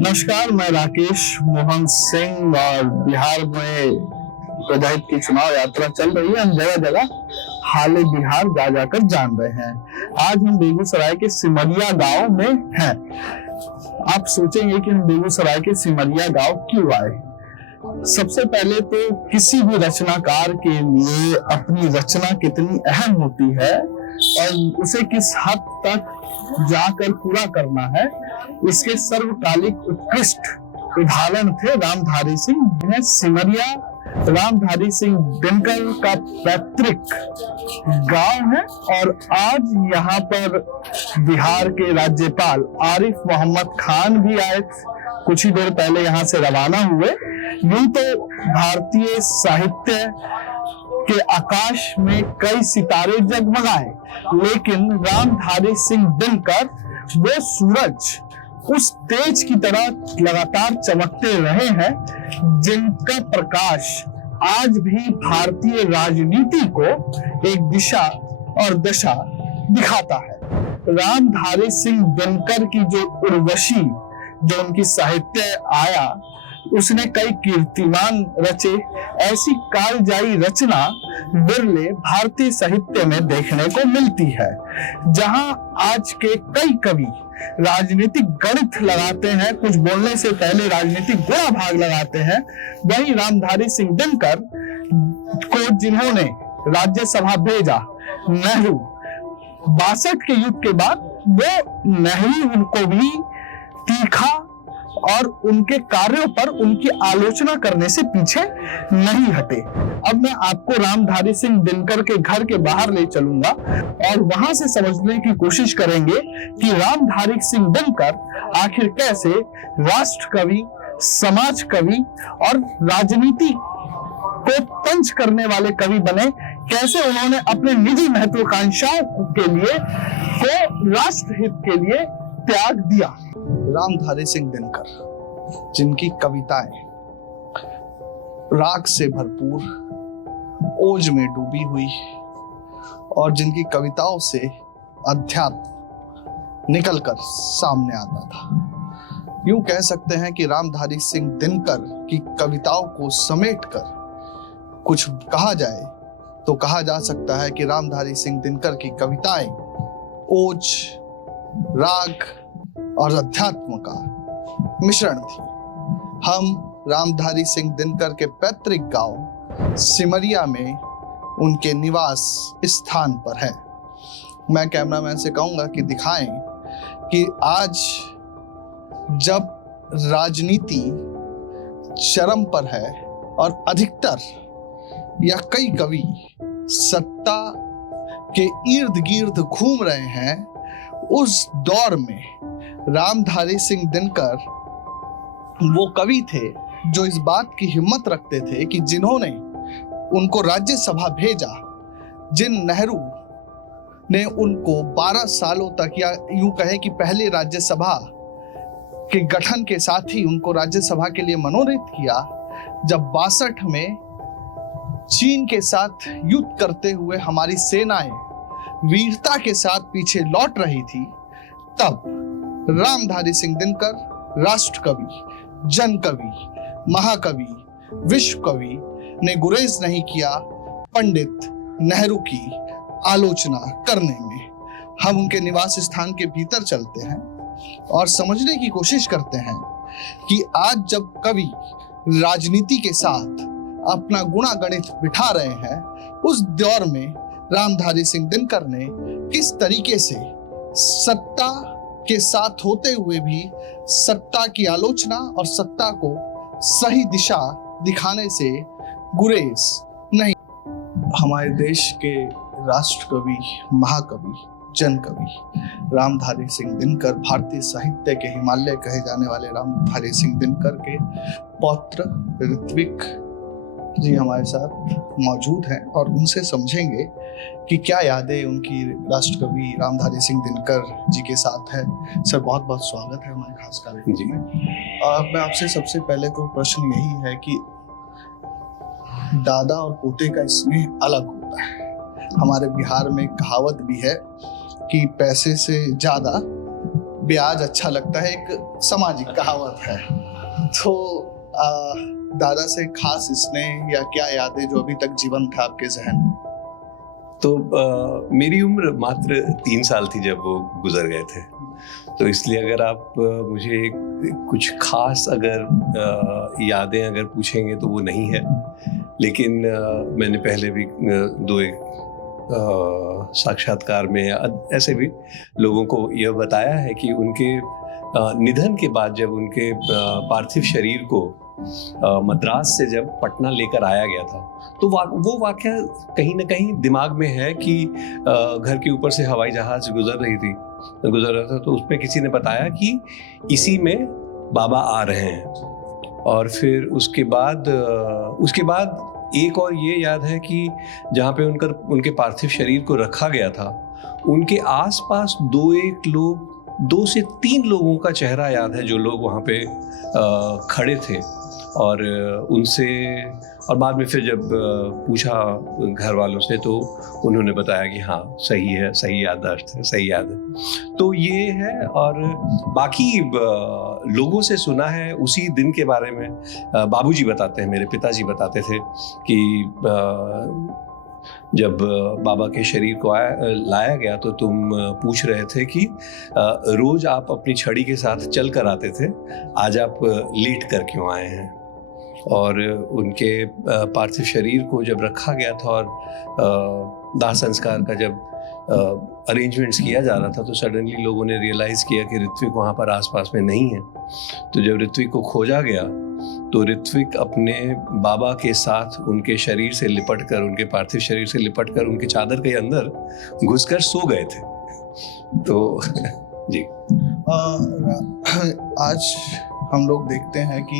नमस्कार, मैं राकेश मोहन सिंह और बिहार में प्रजाहित की चुनाव यात्रा चल रही है। हम जगह जगह हाल बिहार जा जाकर जान रहे हैं। आज हम बेगूसराय के सिमरिया गांव में हैं। आप सोचेंगे कि हम बेगूसराय के सिमरिया गांव क्यों आए। सबसे पहले तो किसी भी रचनाकार के लिए अपनी रचना कितनी अहम होती है और उसे किस हद तक जाकर पूरा करना है, इसके सर्वकालिक उत्कृष्ट उदाहरण थे रामधारी सिंह। सिमरिया रामधारी सिंह दिनकर का पैतृक गांव है और आज यहाँ पर बिहार के राज्यपाल आरिफ मोहम्मद खान भी आए, कुछ ही देर पहले यहाँ से रवाना हुए। यूं तो भारतीय साहित्य के आकाश में कई सितारे जगमगाए, लेकिन रामधारी सिंह दिनकर वो सूरज उस तेज की तरह लगातार चमकते रहे हैं जिनका प्रकाश आज भी भारतीय राजनीति को एक दिशा और दशा दिखाता है। रामधारी सिंह दिनकर की जो उर्वशी, जो उनकी साहित्य आया, उसने कई कीर्तिमान रचे। ऐसी कालजाई रचना विरले भारतीय साहित्य में देखने को मिलती है। जहां आज के कई कवि राजनीतिक गणित लगाते हैं, कुछ बोलने से पहले राजनीतिक गुणा भाग लगाते हैं, वही रामधारी सिंह दिनकर को जिन्होंने राज्यसभा भेजा, नेहरू 62 के युद्ध के बाद, वो नेहरू उनको भी तीखा और उनके कार्यों पर उनकी आलोचना करने से पीछे नहीं हटे। अब मैं आपको रामधारी सिंह दिनकर के घर के बाहर ले चलूंगा और वहां से समझने की कोशिश करेंगे कि रामधारी सिंह दिनकर आखिर कैसे राष्ट्र कवि, समाज कवि और राजनीति को तंज करने वाले कवि बने, कैसे उन्होंने अपने निजी महत्वाकांक्षाओं के लिए को राष्ट्र हित के लिए त्याग दिया। रामधारी सिंह दिनकर, जिनकी कविताएं राग से भरपूर, ओज में डूबी हुई और जिनकी कविताओं से अध्यात्म निकलकर सामने आता था। यूं कह सकते हैं कि रामधारी सिंह दिनकर की कविताओं को समेटकर कुछ कहा जाए तो कहा जा सकता है कि रामधारी सिंह दिनकर की कविताएं ओज, राग और अध्यात्म का मिश्रण थी। हम रामधारी सिंह दिनकर के पैतृक गांव सिमरिया में उनके निवास स्थान पर हैं। मैं कैमरामैन से कहूंगा कि दिखाएं कि आज जब राजनीति चरम पर है और अधिकतर या कई कवि सत्ता के इर्द गिर्द घूम रहे हैं, उस दौर में रामधारी सिंह दिनकर वो कवि थे जो इस बात की हिम्मत रखते थे कि जिन्होंने उनको राज्यसभा भेजा, जिन नेहरू ने उनको 12 सालों तक, या यूं कहे कि पहले राज्यसभा के गठन के साथ ही उनको राज्यसभा के लिए मनोनीत किया, जब 62 में चीन के साथ युद्ध करते हुए हमारी सेनाएं वीरता के साथ पीछे लौट रही थी, तब रामधारी सिंह दिनकर राष्ट्र कवि, जन कवि, महाकवि, विश्व कवि ने गुरेज नहीं किया पंडित नेहरू की आलोचना करने में। हम उनके निवास स्थान के भीतर चलते हैं और समझने की कोशिश करते हैं कि आज जब कवि राजनीति के साथ अपना गुणा गणित बिठा रहे हैं, उस दौर में रामधारी सिंह दिनकर ने किस तरीके से सत्ता के साथ होते हुए भी सत्ता की आलोचना और सत्ता को सही दिशा दिखाने से गुरेज नहीं। हमारे देश के राष्ट्र कवि, महाकवि, जन कवि रामधारी सिंह दिनकर, भारतीय साहित्य के हिमालय कहे जाने वाले रामधारी सिंह दिनकर के पौत्र ऋत्विक जी हमारे साथ मौजूद हैं और उनसे समझेंगे कि क्या यादें उनकी राष्ट्र कवि रामधारी सिंह दिनकर जी के साथ है। सर, बहुत बहुत स्वागत है हमारे खास कार्यक्रम में। मैं आपसे सबसे पहले तो प्रश्न यही है कि दादा और पोते का स्नेह अलग होता है। हमारे बिहार में कहावत भी है कि पैसे से ज्यादा ब्याज अच्छा लगता है, एक सामाजिक कहावत है। तो दादा से खास स्नेह या क्या यादें जो अभी तक जीवंत है आपके जहन में? तो मेरी उम्र मात्र 3 साल थी जब वो गुजर गए थे, तो इसलिए अगर आप मुझे कुछ खास अगर यादें अगर पूछेंगे तो वो नहीं है। लेकिन मैंने पहले भी 2-1 साक्षात्कार में ऐसे भी लोगों को यह बताया है कि उनके निधन के बाद जब उनके पार्थिव शरीर को मद्रास से जब पटना लेकर आया गया था, तो वो वाकया कहीं ना कहीं दिमाग में है कि घर के ऊपर से हवाई जहाज गुजर रहा था, तो उसमें किसी ने बताया कि इसी में बाबा आ रहे हैं। और फिर उसके बाद एक और ये याद है कि जहाँ पे उनके पार्थिव शरीर को रखा गया था, उनके आसपास 2 से 3 लोगों का चेहरा याद है, जो लोग वहाँ पे खड़े थे। और उनसे, और बाद में फिर जब पूछा घर वालों से तो उन्होंने बताया कि हाँ सही है, सही याददाश्त है, सही याद है। तो ये है। और बाकी लोगों से सुना है उसी दिन के बारे में। बाबूजी बताते हैं, मेरे पिताजी बताते थे कि जब बाबा के शरीर को लाया गया तो तुम पूछ रहे थे कि रोज आप अपनी छड़ी के साथ चल कर आते थे, आज आप लेट कर क्यों आए हैं। और उनके पार्थिव शरीर को जब रखा गया था और दाह संस्कार का जब अरेंजमेंट्स किया जा रहा था, तो सडनली लोगों ने रियलाइज़ किया कि ऋत्विक वहाँ पर आसपास में नहीं है। तो जब ऋत्विक को खोजा गया तो ऋत्विक अपने बाबा के साथ उनके शरीर से लिपट कर, उनके पार्थिव शरीर से लिपट कर उनके चादर के अंदर घुसकर सो गए थे। तो जी आज हम लोग देखते हैं कि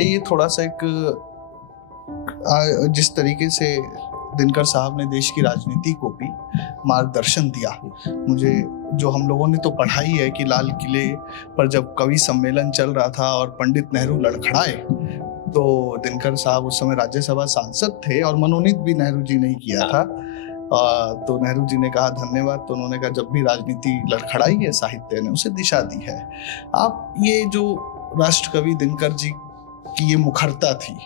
ये थोड़ा सा एक जिस तरीके से दिनकर साहब ने देश की राजनीति को भी मार्गदर्शन दिया, मुझे जो हम लोगों ने तो पढ़ाई है कि लाल किले पर जब कवि सम्मेलन चल रहा था और पंडित नेहरू लड़खड़ाए, तो दिनकर साहब उस समय राज्यसभा सांसद थे और मनोनीत भी नेहरू जी ने ही किया था। तो नेहरू जी ने कहा धन्यवाद, तो उन्होंने कहा जब भी राजनीति लड़खड़ाई है, साहित्य ने उसे दिशा दी है। आप ये जो राष्ट्रकवि दिनकर जी की ये मुखरता थी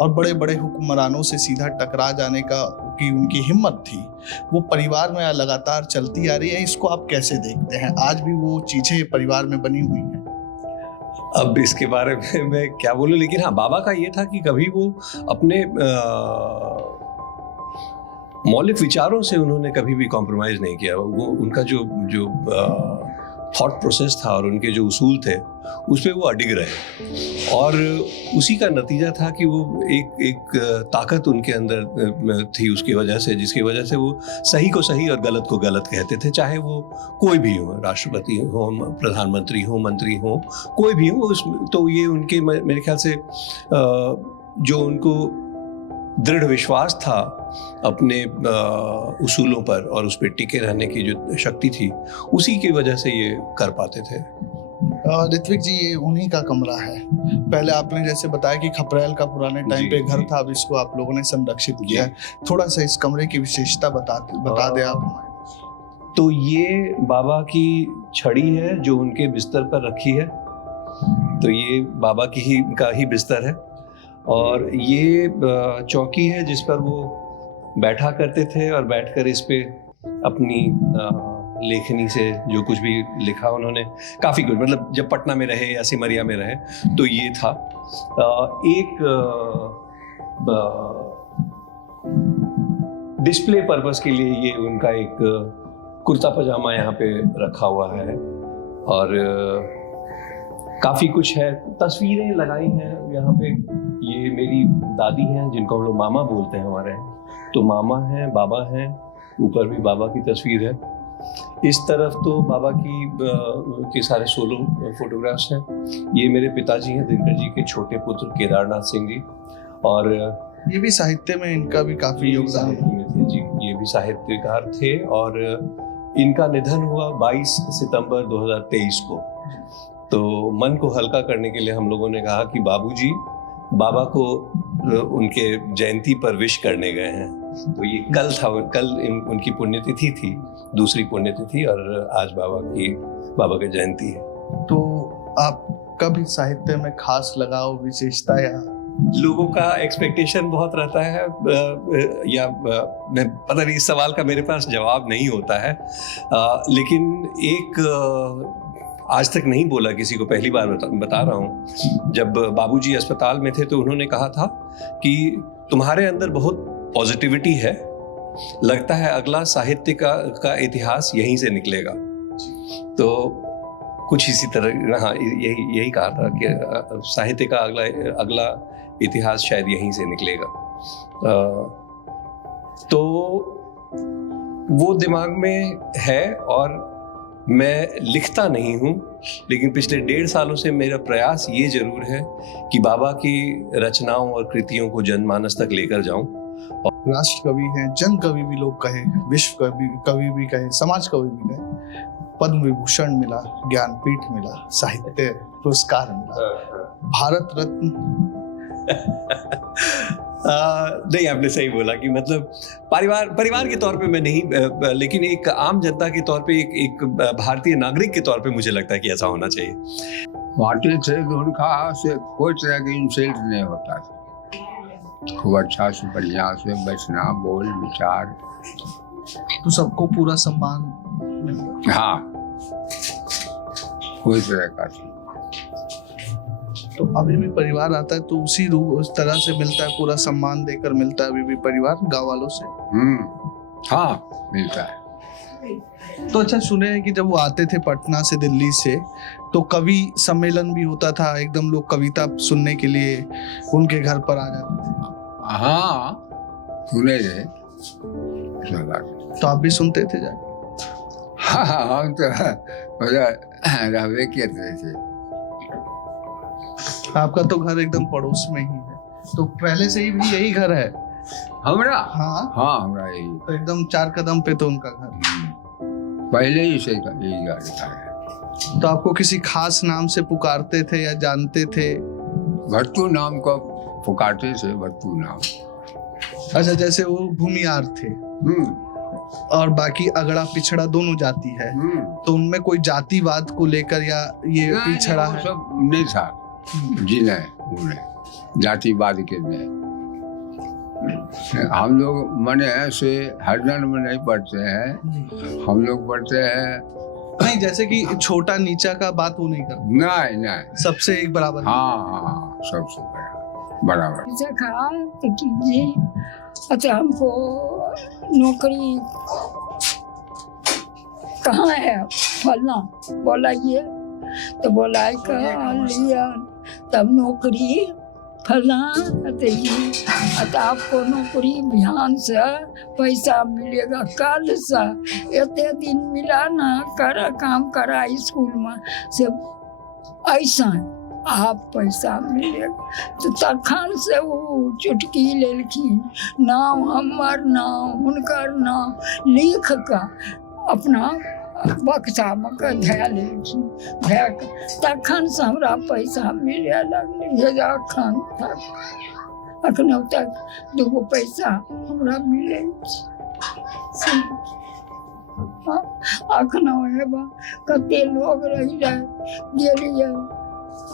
और बड़े बड़े हुक्मरानों से सीधा टकरा जाने का की उनकी हिम्मत थी, वो परिवार में लगातार चलती आ रही है। इसको आप कैसे देखते हैं? आज भी वो चीजें परिवार में बनी हुई हैं। अब इसके बारे में मैं क्या बोलूं, लेकिन हाँ, बाबा का ये था कि कभी वो अपने मौलिक विचारों से उन्होंने कभी भी कॉम्प्रोमाइज नहीं किया। वो उनका जो थॉट प्रोसेस था और उनके जो उसूल थे उस पे वो अडिग रहे, और उसी का नतीजा था कि वो एक ताकत उनके अंदर थी उसकी वजह से, जिसकी वजह से वो सही को सही और गलत को गलत कहते थे, चाहे वो कोई भी हो, राष्ट्रपति हो, प्रधानमंत्री हो, मंत्री हो, कोई भी हो। तो ये उनके मेरे ख्याल से जो उनको दृढ़ विश्वास था अपने उसूलों पर और उस पर टिके रहने की जो शक्ति थी, उसी की वजह से ये कर पाते थे। ऋत्विक जी, ये उन्हीं का कमरा है। पहले आपने जैसे बताया कि खपरेल का पुराने टाइम पे घर था, अब इसको आप लोगों ने संरक्षित किया है। थोड़ा सा इस कमरे की विशेषता बता दे आप। तो ये बाबा की छड़ी है जो उनके बिस्तर पर रखी है, तो ये बाबा का ही बिस्तर है। और ये चौकी है जिस पर वो बैठा करते थे और बैठकर इस पे अपनी लेखनी से जो कुछ भी लिखा उन्होंने, काफ़ी कुछ, मतलब जब पटना में रहे या सिमरिया में रहे तो ये था। एक डिस्प्ले पर्पस के लिए ये उनका एक कुर्ता पजामा यहाँ पे रखा हुआ है, और काफ़ी कुछ है। तस्वीरें लगाई हैं यहाँ पे। ये मेरी दादी हैं जिनको हम लोग मामा बोलते हैं हमारे, तो मामा हैं, बाबा हैं, ऊपर भी बाबा की तस्वीर है। इस तरफ तो बाबा के सारे सोलो फोटोग्राफ्स हैं। ये मेरे पिताजी हैं, दिनकर जी के छोटे पुत्र केदारनाथ सिंह जी, और ये भी साहित्य में इनका भी काफी योगदान है जी। ये भी साहित्यकार थे और इनका निधन हुआ 22 सितंबर 2023 को। तो मन को हल्का करने के लिए हम लोगों ने कहा कि बाबूजी बाबा को उनके जयंती पर विश करने गए हैं, तो ये कल था, उनकी पुण्यतिथि थी, दूसरी पुण्यतिथि, और आज बाबा की जयंती है। तो आपका भी साहित्य में खास लगाव, विशेषता या लोगों का एक्सपेक्टेशन बहुत रहता है, या मैं पता नहीं, इस सवाल का मेरे पास जवाब नहीं होता है, लेकिन एक आज तक नहीं बोला किसी को, पहली बार बता रहा हूँ। जब बाबूजी अस्पताल में थे तो उन्होंने कहा था कि तुम्हारे अंदर बहुत पॉजिटिविटी है, लगता है अगला साहित्य का इतिहास यहीं से निकलेगा। तो कुछ इसी तरह, हाँ, यही कहा था कि साहित्य का अगला इतिहास शायद यहीं से निकलेगा। तो वो दिमाग में है, और मैं लिखता नहीं हूँ, लेकिन पिछले 1.5 सालों से मेरा प्रयास ये जरूर है कि बाबा की रचनाओं और कृतियों को जनमानस तक लेकर जाऊं। राष्ट्र कवि हैं, जन कवि भी लोग कहें, विश्व कवि भी कहें, समाज कवि भी कहें, पद्म विभूषण मिला, ज्ञानपीठ मिला, साहित्य पुरस्कार मिला, भारत रत्न। नहीं, आपने सही बोला कि मतलब परिवार के तौर पे मैं नहीं, लेकिन एक आम जनता के तौर पे, एक भारतीय नागरिक के तौर पे मुझे लगता है कि ऐसा होना चाहिए। माटी से उनका से कोई तरह की इंसल्ट नहीं होता था, खूब अच्छा से बढ़िया से बचना, बोल विचार, तो सबको पूरा सम्मान मिलता। हाँ, कोई तरह का नहीं। तो अभी भी परिवार आता है तो उसी रूप, उस तरह से मिलता है, पूरा सम्मान देकर मिलता है अभी भी परिवार गाँव वालों से। हाँ, मिलता है। तो अच्छा, सुने हैं कि जब वो आते थे पटना से, दिल्ली से, तो कवि सम्मेलन भी होता था, एकदम लोग कविता सुनने के लिए उनके घर पर आ जाते थे। हाँ, सुने थे। तो आप भी सुनते थे जाके? हाँ, हम तो रहवे करते थे। आपका तो घर एकदम पड़ोस में ही है, तो पहले से ही भी यही घर है हमरा? हाँ, हमरा यही, तो एकदम 4 कदम पे तो उनका घर। पहले ही से यही घर है। तो आपको किसी खास नाम से पुकारते थे या जानते थे? भट्टू नाम का पुकारते थे, भट्टू नाम। अच्छा, जैसे वो भूमियार थे और बाकी अगड़ा पिछड़ा दोनों जाति है, तो उनमें कोई जातिवाद को लेकर या ये पिछड़ा है? सब नहीं था जी, नहीं, जातिवाद के नहीं। हम लोग मने से हरजन में नहीं पढ़ते हैं, हम लोग पढ़ते हैं नहीं, जैसे कि छोटा नीचा का बात वो नहीं करते, नहीं, सबसे एक बराबर। हाँ, सबसे बराबर। कहा तो कीजिए, अच्छा हमको नौकरी कहाँ है फलना, बोला ये, तो बोला कहा लिया, तब नौकरी फलना, तो आपको नौकरी बिहान से पैसा मिलेगा, कल से इतने दिन मिला ना, कर काम करा स्कूल में से ऐसा आप पैसा मिलेगा। तो तखन से वो चुटकी लेलखिन, नाम हमर नाम हुनकर नाम लिख कर अपना बक्सा में धै लेलखिन, धै के तखन से हमरा पैसा मिले लगलै। अखन तक अखनो तक 2 पैसा हमरा मिले। अखनो हेबा कते लोग रहि गेलियै,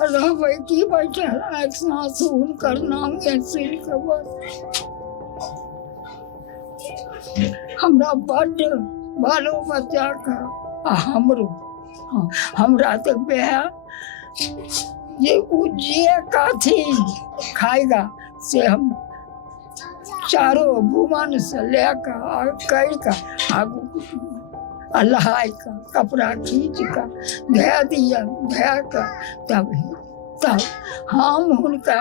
रहबै की बैठल आँख सांस हुनकर नाम सुनि कऽ बस। हमरा बड्ड बालो बच्चा का हमरो, हमरा तो बेहा जे काथिन खाएगा से हम चारों भुवन से लेकर कर अल्लाह का कपड़ा खींच कर धै दिया, धै कर तब हम हुनका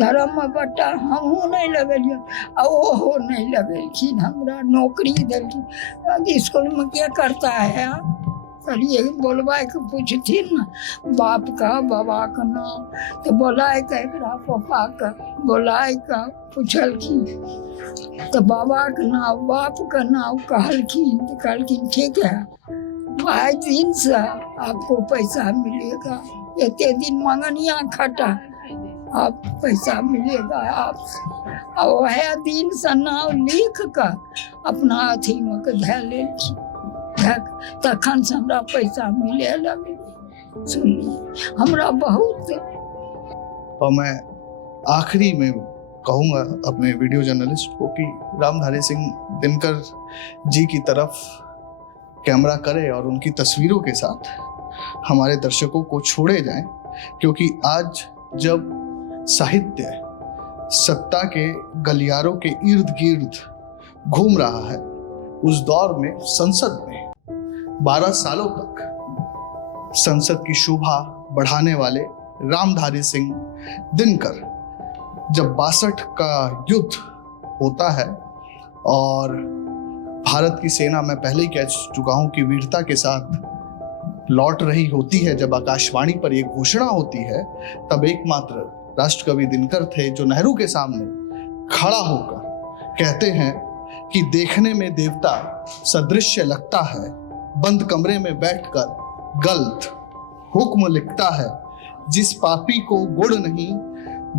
धर्म में बटा हमहूँ नहीं लगलियै आ ओहो नहीं लगेलखिन, हमरा नौकरी देलखिन। स्कूल में क्या करता है कहलिए बोलवा के पूछथिन ना बाप का बाबा का नाम, तो बोलाय के एकरा पापा का बोलाय का पूछलखिन, तो बाबा का नाम बाप का नाम कहलखिन, तो कहलखिन ठीक है, आज दिन से आपको पैसा मिलेगा, इतने दिन मंगनिया खटा, आप पैसा मिलेगा, आप और वह दिन से नाव लिख कर अपना अथी में के धै ले तखन से हमरा पैसा मिले लगे। सुनिए हमरा बहुत। और मैं आखिरी में कहूँगा अपने वीडियो जर्नलिस्ट को कि रामधारी सिंह दिनकर जी की तरफ कैमरा करे और उनकी तस्वीरों के साथ हमारे दर्शकों को छोड़े जाएं, क्योंकि आज जब साहित्य सत्ता के गलियारों के इर्द गिर्द घूम रहा है, उस दौर में संसद में 12 सालों तक संसद की शोभा बढ़ाने वाले रामधारी सिंह दिनकर जब 62 का युद्ध होता है और भारत की सेना, मैं पहले ही कह चुका हूं कि वीरता के साथ लौट रही होती है, जब आकाशवाणी पर यह घोषणा होती है, तब एकमात्र राष्ट्रकवि दिनकर थे जो नेहरू के सामने खड़ा होकर कहते हैं कि देखने में देवता सदृश्य लगता है, बंद कमरे में बैठकर गलत हुक्म लिखता है, जिस पापी को गुण नहीं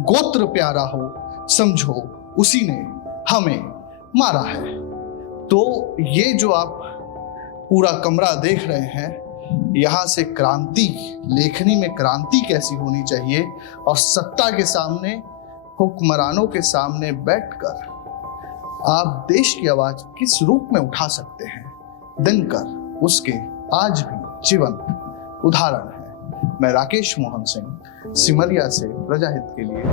गोत्र प्यारा हो, समझो उसी ने हमें मारा है। तो ये जो आप पूरा कमरा देख रहे हैं, यहाँ से क्रांति, लेखनी में क्रांति कैसी होनी चाहिए और सत्ता के सामने, हुक्मरानों के सामने बैठकर आप देश की आवाज किस रूप में उठा सकते हैं, दिनकर उसके आज भी जीवंत उदाहरण है। मैं राकेश मोहन सिंह, सिमरिया से प्रजाहित के लिए।